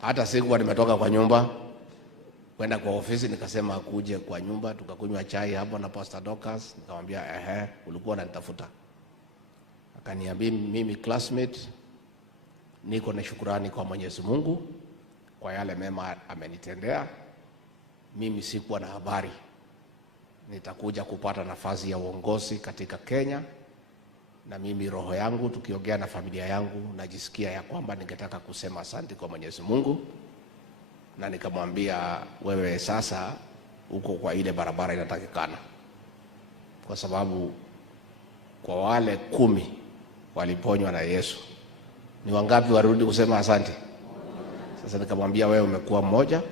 Hata siku nimetoka kwa nyumba kwenda kwa ofisi, nikasema akuje kwa nyumba tukakunywa chai hapo na Pastor Dorcas. Nikamwambia ulikuwa unanitafuta. Akaniambia mimi classmate, niko na shukrani kwa Mwenyezi Mungu kwa yale mema amenitendea. Mimi sikuwa na habari nitakuja kupata nafasi ya uongozi katika Kenya, na mimi roho yangu tukiongea na familia yangu najisikia ya kwamba ningetaka kusema asante kwa Mwenyezi Mungu. Na nikamwambia wewe sasa uko kwa ile barabara inatakikana, kwa sababu kwa wale 10 waliponywa na Yesu, ni wangapi warudi kusema asante? Sasa nikamwambia wewe umekuwa mmoja.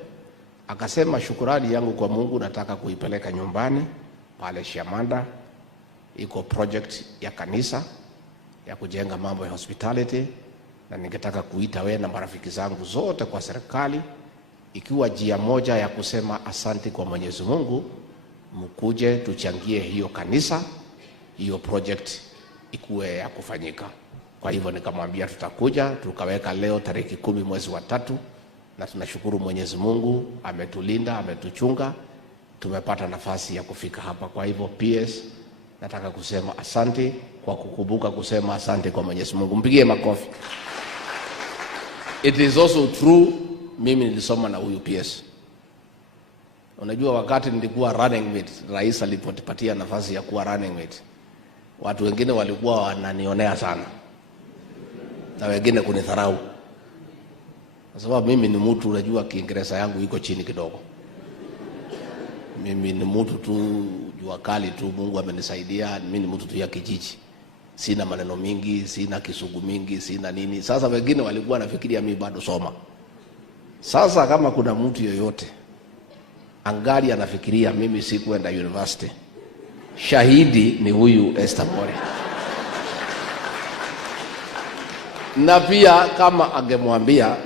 Akasema shukrani yangu kwa Mungu nataka kuipeleka nyumbani pale Shamanda. Iko project ya kanisa ya kujenga mambo ya hospitality, na ningetaka kuita wewe na marafiki zangu zote kwa serikali, ikiwa njia moja ya kusema asante kwa Mwenyezi Mungu, mkuje tuchangie hiyo kanisa, hiyo project ikuwe ya kufanyika. Kwa hivyo nikamwambia tutakuja, tukaweka leo tarehe 10 mwezi wa 3, na tunashukuru Mwenyezi Mungu ametulinda, ametuchunga, tumepata nafasi ya kufika hapa. Kwa hivyo PS nataka kusema asante kwa kukumbuka kusema asante kwa Mwenyezi Mungu. Mpigie makofi. It is also true, mimi nilisoma na huyu PS. Unajua wakati nilikuwa running mate, rais alipotipatia nafasi ya kuwa running mate, watu wengine walikuwa wananionea sana na wengine kunidharau, kwa sababu mimi ni mtu, unajua Kiingereza yangu iko chini kidogo. Mimi ni mtu tu jua kali tu, Mungu amenisaidia. Mimi ni mtu tu ya kijiji, sina maneno mingi, sina kisugu mingi, sina nini. Sasa wengine walikuwa nafikiria mimi bado soma. Sasa kama kuna mtu yoyote angali anafikiria mimi sikuenda university, shahidi ni huyu Esther Mori. Na pia kama angemwambia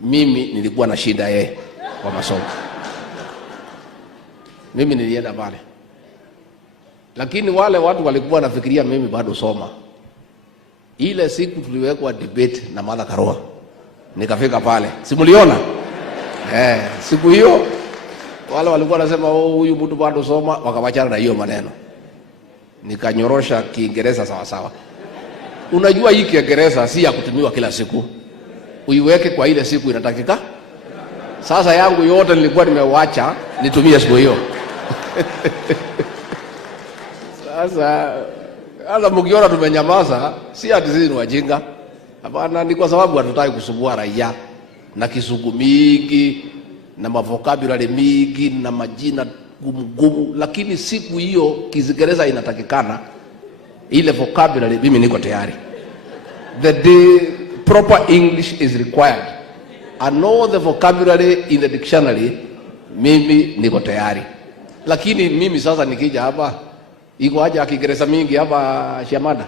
mimi nilikuwa na shida yeye kwa masomo, mimi nilienda pale. Lakini wale watu walikuwa nafikiria mimi bado soma. Ile siku tuliwekwa debate na Martha Karua, nikafika pale, simuliona? Siku hiyo wale walikuwa nasema huyu mtu bado soma, wakawachana na hiyo maneno. Nikanyorosha Kiingereza sawa sawa. Unajua hii Kiingereza si ya kutumiwa kila siku, uiweke kwa ile siku inatakika. Sasa yangu yote nilikuwa nimewacha nitumie siku hiyo. Sasa mkiona tumenyamaza, si ati sisi ni wajinga. Hapana, ni kwa sababu hatutaki kusumbua raia na kisugu mingi na vocabulary mingi na majina gumu. Lakini siku hiyo Kiingereza inatakikana, ile vocabulary mimi niko tayari. The day proper English is required, I know the vocabulary in the dictionary, mimi niko tayari. Lakini mimi sasa nikija hapa, iko haja Kiingereza mingi hapa Shamanda?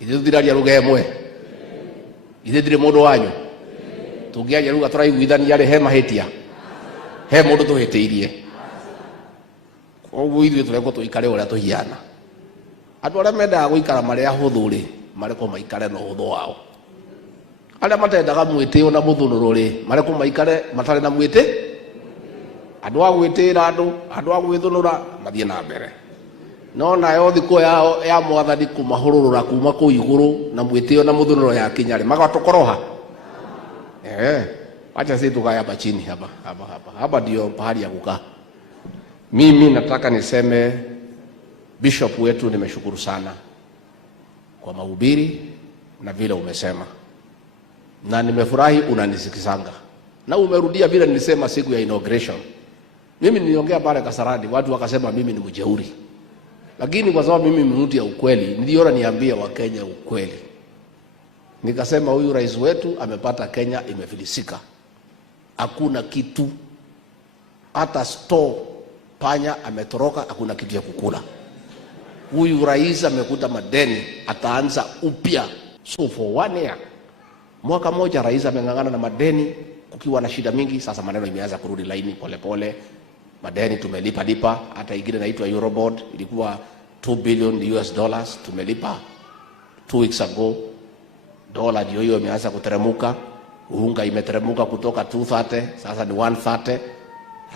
Ithudiraria lugha imwe, ithudire mundu wanyu tungiaria lugha turaiguithania ri he mahitia, he mundu tuhitiirie. Koguo ithuĩ tũrekwo tũikare ũrĩa tũhiana. Andũ arĩa mendaga gũikara marĩa hũthũ rĩ, marekwo maikare na ũhũthũ wao. Arĩa matendaga mwĩtĩo na mũthũnũrũ rĩ, marekwo maikare matarĩ na mwĩtĩ. Andũ a gwĩtĩra andũ, andũ a gwĩthũnũra mathiĩ na mbere. No nayo thikũ ya Mwathani kũmahũrũrũra kuma kũu igũrũ na mwĩtĩo na mũthũnũrũ ya kinya rĩ, magatũkoroha. Acha sisi tukae hapa chini hapa ndio pahali ya kukaa. Mimi nataka niseme bishop wetu, nimeshukuru sana kwa mahubiri na vile umesema, na nimefurahi unanisikizanga na umerudia vile nilisema siku ya inauguration. Mimi niliongea pale Kasarani, watu wakasema mimi ni mjeuri, lakini kwa sababu mimi ni mtu ya ukweli, niliona niambie Wakenya ukweli. Nikasema huyu rais wetu amepata Kenya imefilisika, hakuna kitu, hata store panya ametoroka, hakuna kitu ya kukula. Huyu rais amekuta madeni, ataanza upya. So for 1 year, mwaka moja rais amengangana na madeni kukiwa na shida mingi. Sasa maneno imeanza kurudi laini pole pole. Madeni tumelipa, hata ingine inaitwa Eurobond ilikuwa $2 billion tumelipa 2 weeks ago. Dola ndio hiyo imeanza kuteremuka. Unga imeteremuka kutoka 230 sasa ni 130.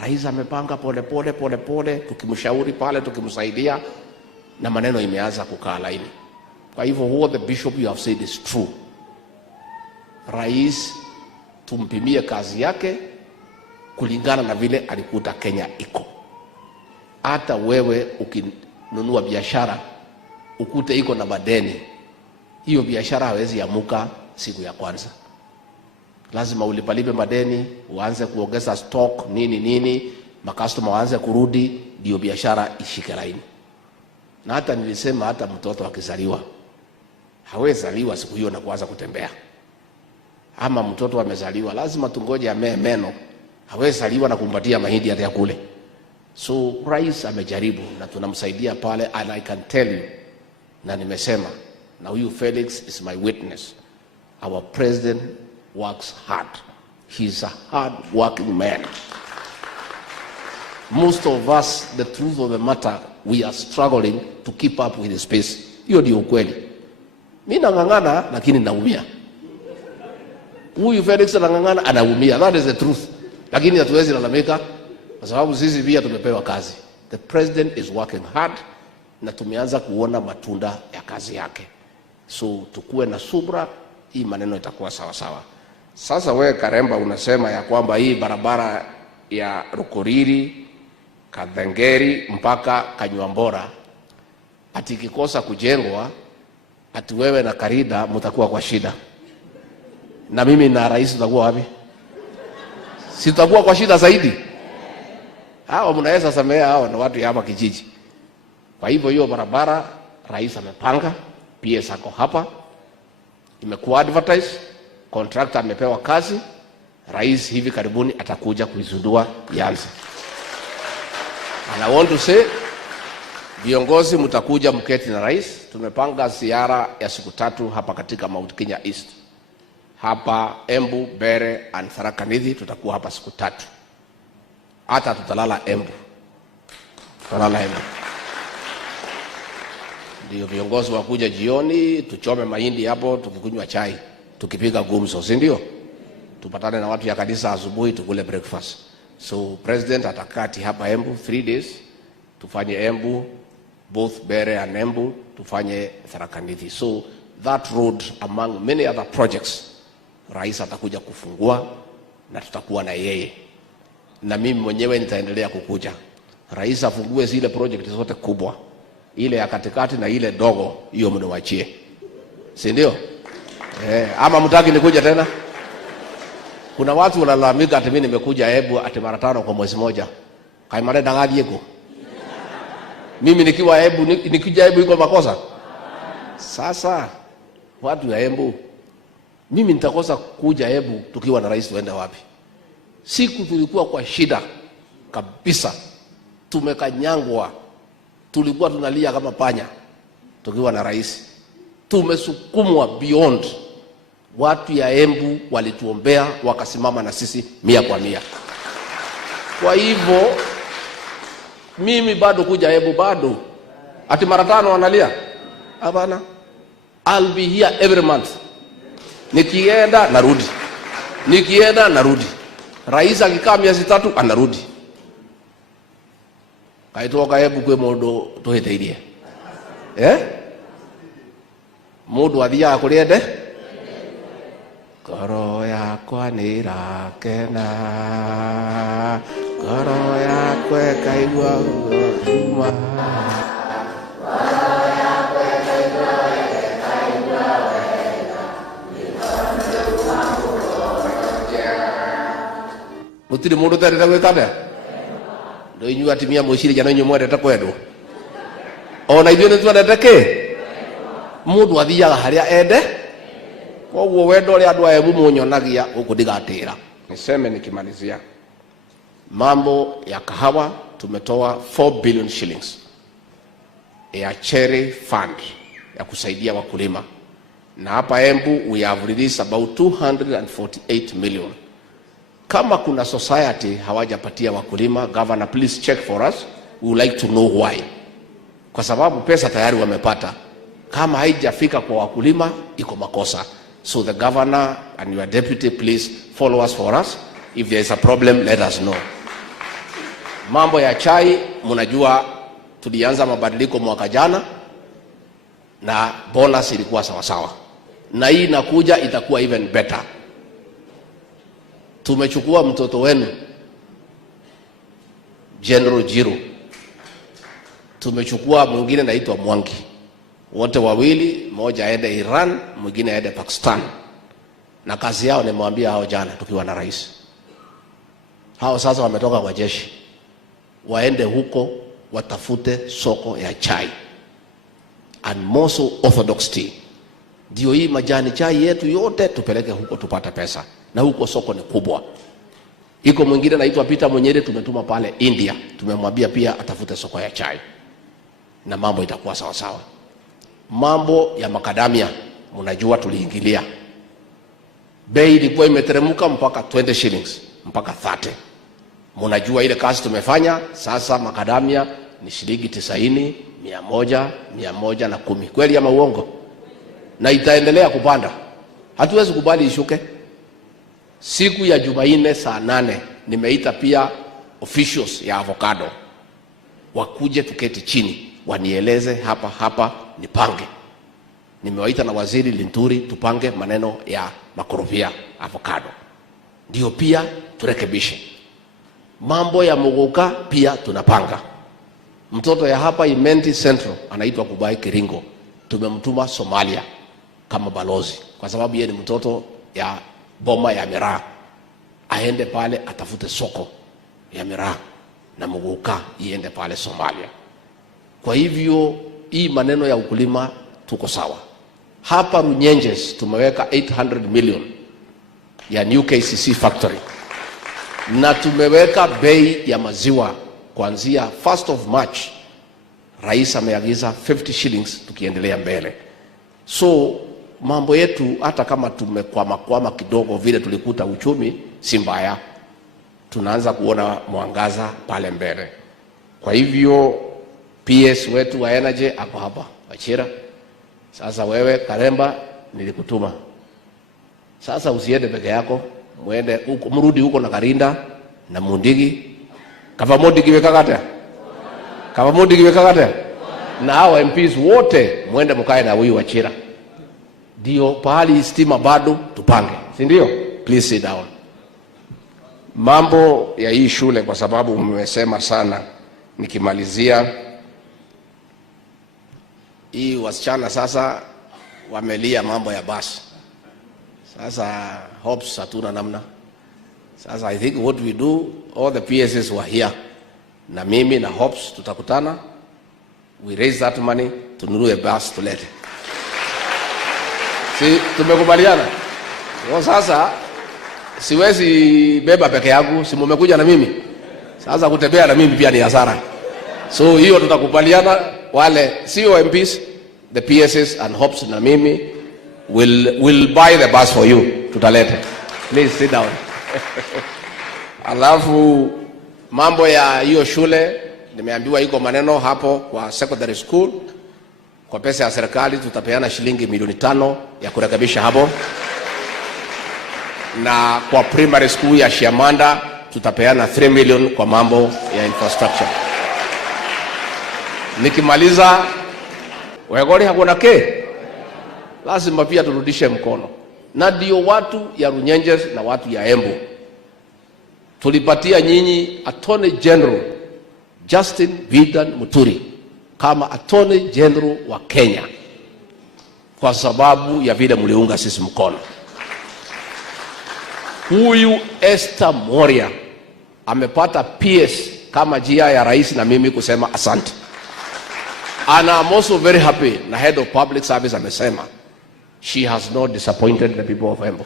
Rais amepanga pole pole, tukimshauri pale, tukimsaidia, na maneno imeanza kukaa laini. Kwa hivyo what the bishop you have said is true. Rais tumpimie kazi yake kulingana na vile alikuta Kenya iko. Hata wewe ukinunua biashara ukute iko na madeni, hiyo biashara hawezi amuka siku ya kwanza. Lazima ulipalipe madeni, uanze kuongeza stock nini, makastoma waanze kurudi, ndio biashara ishike laini. Na hata nilisema hata mtoto akizaliwa hawezi zaliwa siku hiyo na kuanza kutembea. Ama mtoto amezaliwa lazima tungoje amee meno, hawezi zaliwa na kumpatia mahindi hata ya kule. So rais amejaribu na tunamsaidia pale, and I can tell you, na nimesema na huyu Felix is my witness, our president works hard. He's a hard working man. Most of us, the truth of the matter, we are struggling to keep up with his pace. Hiyo ndio ukweli. Mimi nangangana lakini naumia. Huyu Felix anangangana anaumia. That is the truth. Lakini hatuwezi lalamika kwa sababu sisi pia tumepewa kazi. The president is working hard na tumeanza kuona matunda ya kazi yake. So tukue na subra, hii maneno itakuwa sawa sawa. Sasa wewe Karemba unasema ya kwamba hii barabara ya Rukoriri, Kadhengeri mpaka Kanywambora ati kikosa kujengwa, ati wewe na Karida mtakuwa kwa shida. Na mimi na rais tutakuwa wapi? Si tutakuwa kwa shida zaidi. Hao mnaweza samea hao na watu hapa kijiji. Kwa hivyo hiyo barabara rais amepanga, PS ako hapa, imekuwa advertise, contractor amepewa kazi, rais hivi karibuni atakuja kuizindua ianze. And I want to say, viongozi mtakuja mketi na rais. Tumepanga ziara ya siku 3 hapa katika Mount Kenya East. Hapa Embu, Bere and Tharaka Nithi tutakuwa hapa siku 3. Hata tutalala Embu. Tutalala Embu. Ndio viongozi wakuja jioni, tuchome mahindi hapo, tukikunywa chai, tukipiga gumzo, si ndio? Tupatane na watu ya kanisa asubuhi tukule breakfast. So president atakati hapa Embu 3 days, tufanye Embu, both Bere and Embu, tufanye Tharaka Nithi. So that road among many other projects, rais atakuja kufungua na tutakuwa na yeye. Na mimi mwenyewe nitaendelea kukuja. Rais afungue zile project zote kubwa. Ile ya katikati na ile dogo, hiyo mniwachie. Si ndio? Ama mtaki nikuja tena? Kuna watu wanalalamika ati mimi nimekuja Embu ati mara 5 kwa mwezi moja. Kaimare dangaji yeko. Mimi nikiwa Embu, nikija Embu iko makosa? Sasa watu ya Embu, mimi nitakosa kuja Embu tukiwa na rais tuende wapi? Siku tulikuwa kwa shida kabisa, tumekanyangwa, tulikuwa tunalia kama panya tukiwa na rais. Tumesukumwa beyond. Watu ya Embu walituombea, wakasimama na sisi 100%. Kwa hivyo mimi bado kuja Embu bado ati mara 5 wanalia? Hapana. I'll be here every month. Nikienda narudi. Nikienda narudi. Rais akikaa miezi 3 anarudi. Kaitoka Embu kwe mundu tuhiteirie. Mundu athia kuriende? Ngoro yakwa ni rakena, ngoro yakwa ikaigua kuma, ngoro yakwa ikaigua wega, mutiri mundu tereta gwikana ndo inyu atimia muciri jana inyu mwendete kwendwo. Ona ithuĩ nĩtwendete kĩ? Mundu athiaga harĩa ende. Koguo wendo ũrĩa andũ a Embu mũnyonagia huko ndigatĩra. Niseme nikimalizia, mambo ya kahawa tumetoa 4 billion shillings ya cherry fund ya kusaidia wakulima, na hapa Embu we have released about 248 million. Kama kuna society hawajapatia wakulima, governor please check for us, we would like to know why. Kwa sababu pesa tayari wamepata, kama haijafika kwa wakulima iko makosa. So the governor and your deputy, please follow us for us. If there is a problem, let us know. Mambo ya chai, mnajua tulianza mabadiliko mwaka jana na bonus ilikuwa sawa sawa. Na hii inakuja itakuwa even better. Tumechukua mtoto wenu General Jiru. Tumechukua mwingine anaitwa Mwangi. Wote wawili, mmoja aende Iran, mwingine aende Pakistan. Na kazi yao nimwambia hao jana tukiwa na rais. Hao sasa wametoka kwa jeshi. Waende huko watafute soko ya chai. And Moso Orthodox tea. Ndio hii majani chai yetu yote tupeleke huko tupata pesa. Na huko soko ni kubwa. Iko mwingine anaitwa Peter Munyere, tumetuma pale India. Tumemwambia pia atafute soko ya chai. Na mambo itakuwa sawa sawa. Mambo ya makadamia, mnajua tuliingilia. Bei ilikuwa imeteremka mpaka 20 shillings, mpaka 30. Mnajua ile kazi tumefanya, sasa makadamia ni shilingi 90, 100, 110. Kweli ama uongo? Na itaendelea kupanda. Hatuwezi kubali ishuke. Siku ya Jumanne saa 8 nimeita pia officials ya avocado. Wakuje tuketi chini, wanieleze hapa nipange. Nimewaita na waziri Linturi tupange maneno ya makorofia avocado. Ndio pia turekebishe. Mambo ya muguka pia tunapanga. Mtoto ya hapa Imenti Central anaitwa Kubai Kiringo. Tumemtuma Somalia kama balozi kwa sababu yeye ni mtoto ya boma ya miraa. Aende pale atafute soko ya miraa na muguka iende pale Somalia. Kwa hivyo hii maneno ya ukulima tuko sawa. Hapa Runyenjes tumeweka 800 million ya new KCC factory. Na tumeweka bei ya maziwa kuanzia 1st of March. Rais ameagiza 50 shillings tukiendelea mbele. So mambo yetu hata kama tumekwama kidogo vile tulikuta uchumi si mbaya. Tunaanza kuona mwangaza pale mbele. Kwa hivyo PS wetu wa energy ako hapa Wachira. Sasa wewe Karemba nilikutuma. Sasa usiende peke yako, muende huko, mrudi huko na Karinda na Mundigi. Kavamodi kiwekakata. Kavamodi kiwekakata. Na hao MPs wote muende mkae na huyu Wachira. Ndio pahali stima bado tupange. Si ndio? Please sit down. Mambo ya hii shule kwa sababu mmesema sana, nikimalizia hii wasichana sasa wamelia mambo ya basi. Sasa hopes hatuna namna. Sasa I think what we do, all the PSs were here. Na mimi na hopes tutakutana. We raise that money, tununue bus tulete. Si tumekubaliana? Kwa sasa siwezi beba peke yangu, si mmekuja na mimi. Sasa kutembea na mimi pia ni hasara. So hiyo tutakubaliana, wale CEO MPs, the PSs and hopes na mimi will buy the bus for you. Tutalete. Please sit down. Alafu mambo ya hiyo shule nimeambiwa iko maneno hapo kwa secondary school. Kwa pesa ya serikali tutapeana shilingi milioni 5 ya kurekebisha hapo. Na kwa primary school ya Shiamanda tutapeana 3 million kwa mambo ya infrastructure. Nikimaliza wegori hakuna ke, lazima pia turudishe mkono. Na ndio watu ya Runyenjes na watu ya Embu tulipatia nyinyi Attorney General Justin Bidan Muturi kama Attorney General wa Kenya kwa sababu ya vile mliunga sisi mkono. Huyu Esther Moria amepata PS kama jia ya rais na mimi kusema asante. And I'm also very happy na head of public service amesema she has not disappointed the people of Embu.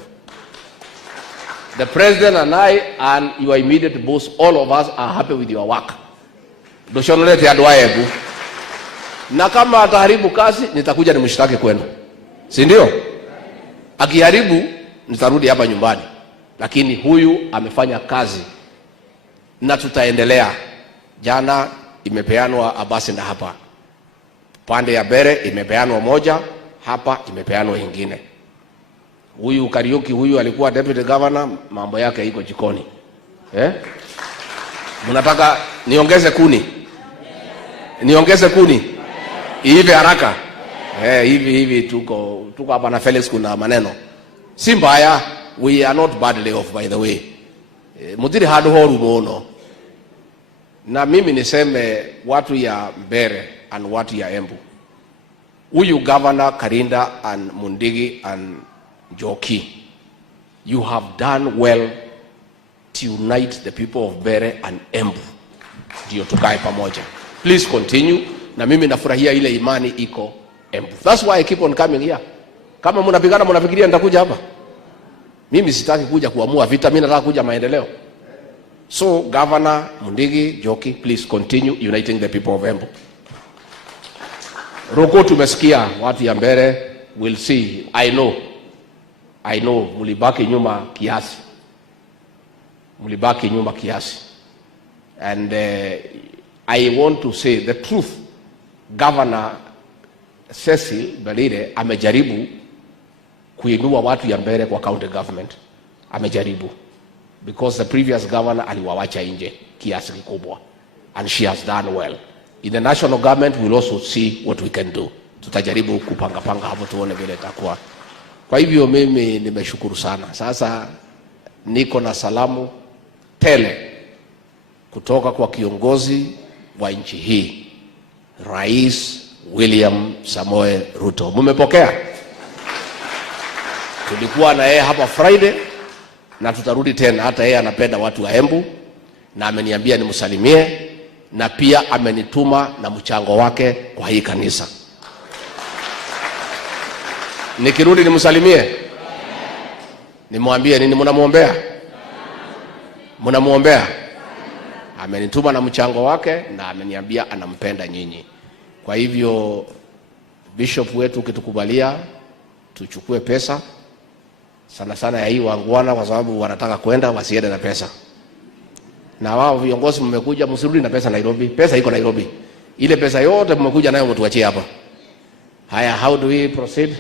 The president and I and your immediate boss, all of us are happy with your work. Doshonolete adwa Embu. Na kama ataharibu kazi nitakuja nimshtaki kwenu. Si ndio? Akiharibu nitarudi hapa nyumbani. Lakini huyu amefanya kazi na tutaendelea. Jana imepeanwa abasi na hapa. Pande ya Bere imepeanwa moja, hapa imepeanwa ingine. Huyu Kariuki huyu alikuwa deputy governor, mambo yake iko jikoni. Mnataka niongeze kuni? Niongeze kuni? Hivi haraka? Hivi tuko hapa na Felix, kuna maneno. Si mbaya, we are not badly off by the way. Mudiri hadu horu mono. Na mimi niseme watu ya Mbere and watu ya Embu. Huyu governor Karinda and Mundigi and Njoki, you have done well to unite the people of Mbere and Embu. Ndio tukae pamoja. Please continue. Na mimi nafurahia ile imani iko Embu. That's why I keep on coming here. Kama mnapigana mnafikiria nitakuja hapa? Mimi sitaki kuja kuamua vita, mimi nataka kuja maendeleo. So Governor Mundigi, Njoki, please continue uniting the people of Embu. Roko tumesikia watu ya Mbere, we'll see. I know mulibaki nyuma kiasi. Mulibaki nyuma kiasi. And I want to say the truth. Governor Cecil Balile amejaribu kuinua watu ya Mbere kwa county government. Amejaribu. Because the previous governor aliwawacha nje kiasi kikubwa. And she has done well. In the national government we'll also see what we can do. Tutajaribu kupanga hapo tuone vile itakuwa. Kwa hivyo mimi nimeshukuru sana. Sasa niko na salamu tele kutoka kwa kiongozi wa nchi hii, Rais William Samoei Ruto. Mmepokea? Tulikuwa na yeye hapa Friday na tutarudi tena. Hata yeye anapenda watu wa Embu na ameniambia nimsalimie, na pia amenituma na mchango wake kwa hii kanisa. Nikirudi nimsalimie? Nimwambie nini? Mnamuombea? Mnamuombea? Amenituma na mchango wake na ameniambia anampenda nyinyi. Kwa hivyo bishop wetu ukitukubalia tuchukue pesa sana ya hii wangwana, kwa sababu wanataka kwenda wasiende na pesa. Na wao viongozi mmekuja, msirudi na pesa Nairobi. Pesa iko Nairobi. Ile pesa yote mmekuja nayo mtuachie hapa. Haya, how do we proceed?